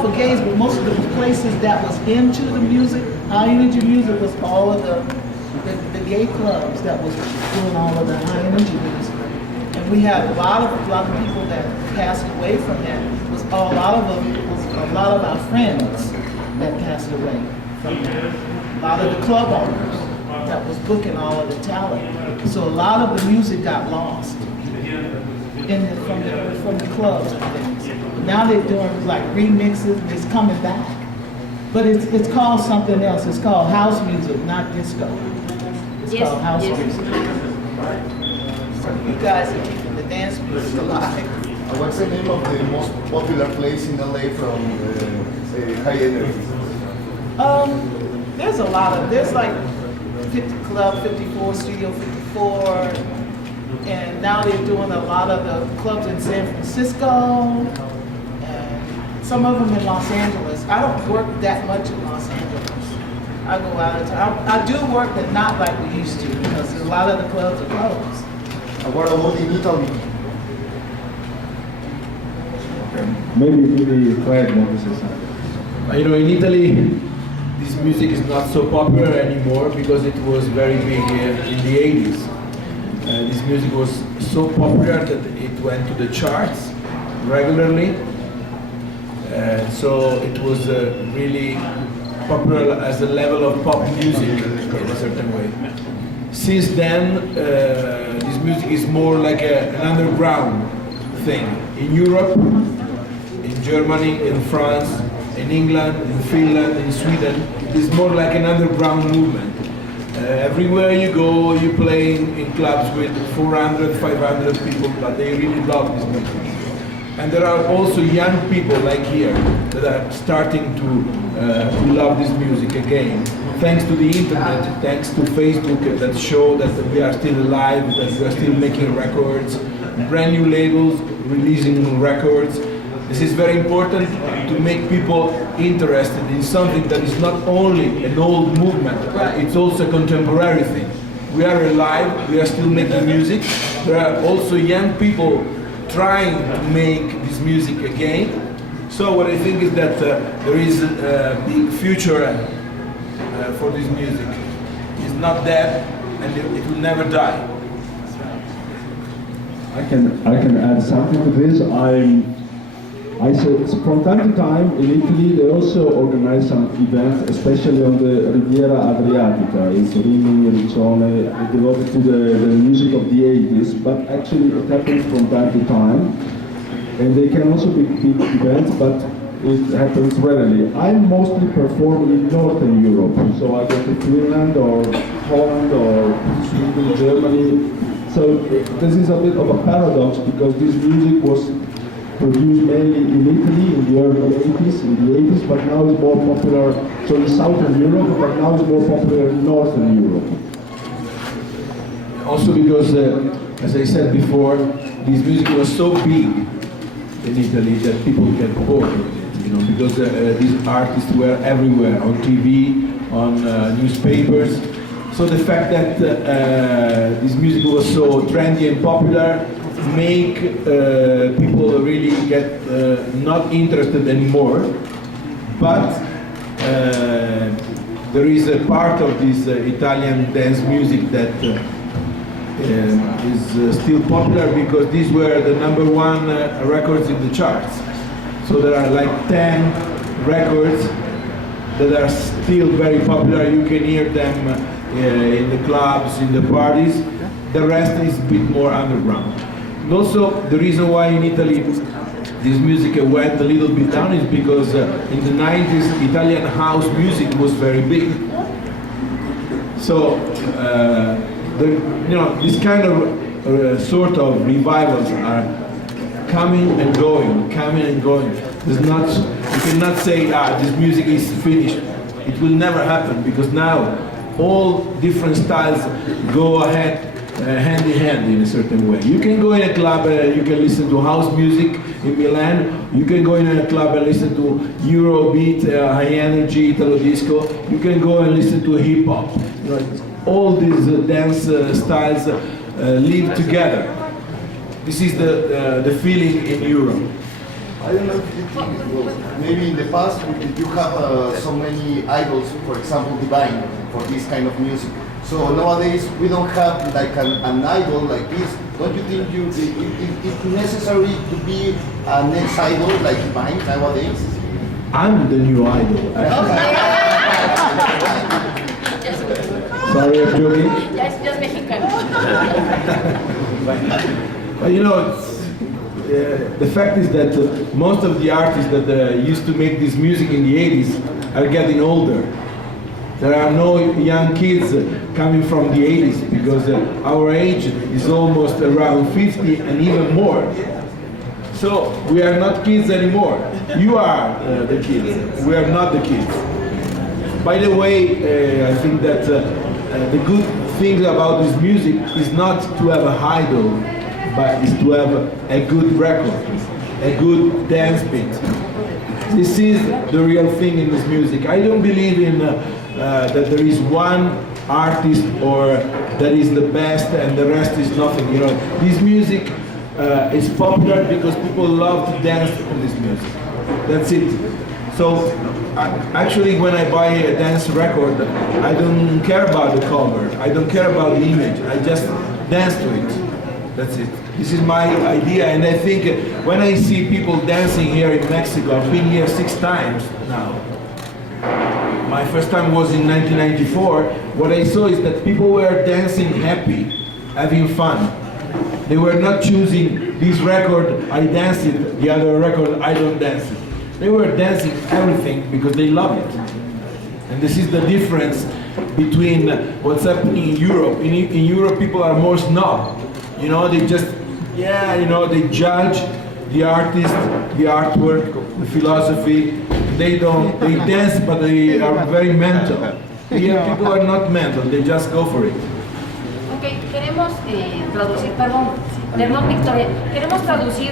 all for gays, but most of the places that was into the music, high energy music, was all of the gay clubs that was doing all of the high energy music. And we have a lot of people that passed away from that. It was a lot of our friends that passed away from that. A lot of the club owners that was booking all of the talent. So a lot of the music got lost from the clubs and things. Now they're doing like remixes and it's coming back. But it's called something else. It's called house music, not disco. It's called house music. So you guys are keeping the dance music alive. What's the name of the most popular place in LA from high energy? There's a lot of, there's like 50 Club 54, Studio 54, and now they're doing a lot of the clubs in San Francisco, and some of them in Los Angeles. I don't work that much in Los Angeles. I go out of town. I do work, but not like we used to, because a lot of the clubs are closed. What about in Italy? Maybe Fred wants to say something. You know, in Italy, this music is not so popular anymore because it was very big in the 80s. This music was so popular that it went to the charts regularly. So it was really popular as a level of pop music in a certain way. Since then, this music is more like an underground thing. In Europe, in Germany, in France, in England, in Finland, in Sweden, it's more like an underground movement. Everywhere you go, you play in clubs with 400, 500 people, but they really love this music. And there are also young people like here that are starting to love this music again. Thanks to the internet, thanks to Facebook that show that we are still alive, that we are still making records, brand new labels releasing records. This is very important to make people interested in something that is not only an old movement, but it's also a contemporary thing. We are alive, we are still making music. There are also young people trying to make this music again. So what I think is that there is a big future for this music. It's not dead and it will never die. I can add something to this. I said from time to time in Italy they also organize some events, especially on the Riviera Adriatica. It's Rimini, Riccione, devoted to the music of the 80s, but actually it happens from time to time. And they can also be big events, but it happens rarely. I mostly perform in Northern Europe, so I go to Finland or Holland or Sweden, Germany. So this is a bit of a paradox because this music was produced mainly in Italy in the early 80s, but now it's more popular, so in Southern Europe, but now it's more popular in Northern Europe. Also because, as I said before, this music was so big in Italy that people get bored with it, you know, because these artists were everywhere, on TV, on newspapers. So the fact that this music was so trendy and popular make people really get not interested anymore. But there is a part of this Italian dance music that is still popular because these were the #1 records in the charts. So there are like 10 records that are still very popular. You can hear them in the clubs, in the parties. The rest is a bit more underground. And also, the reason why in Italy this music went a little bit down is because in the 90s Italian house music was very big. So, this kind of sort of revivals are coming and going, coming and going. There's not, you cannot say, this music is finished. It will never happen because now all different styles go ahead hand in hand in a certain way. You can go in a club and you can listen to house music in Milan. You can go in a club and listen to Eurobeat, high energy, Italo disco. You can go and listen to hip hop. You know, all these dance styles live together. This is the feeling in Europe. I don't know if you think, well, maybe in the past you have so many idols, for example, Divine, for this kind of music. So nowadays we don't have like an idol like this. Don't you think it's necessary to be a next idol like Divine nowadays? I'm the new idol. Sorry, I'm joking. Ya es mexicano. But you know, the fact is that most of the artists that used to make this music in the 80s are getting older. There are no young kids coming from the 80s because our age is almost around 50 and even more. So we are not kids anymore. You are the kids. We are not the kids. By the way, I think that the good thing about this music is not to have a idol, but is to have a good record, a good dance beat. This is the real thing in this music. I don't believe in that there is one artist or that is the best and the rest is nothing. You know, this music is popular because people love to dance on this music. That's it. So actually, when I buy a dance record, I don't care about the cover. I don't care about the image. I just dance to it. That's it. This is my idea, and I think when I see people dancing here in Mexico, I've been here 6 times now. My first time was in 1994. What I saw is that people were dancing happy, having fun. They were not choosing this record, I dance it, the other record, I don't dance it. They were dancing everything because they love it. And this is the difference between what's happening in Europe. In Europe, people are more snob. You know, they just, yeah, you know, they judge the artist, the artwork, the philosophy. They dance, but they are very mental. Here, people are not mental, they just go for it. Ok, queremos traducir, perdón, Victoria, queremos traducir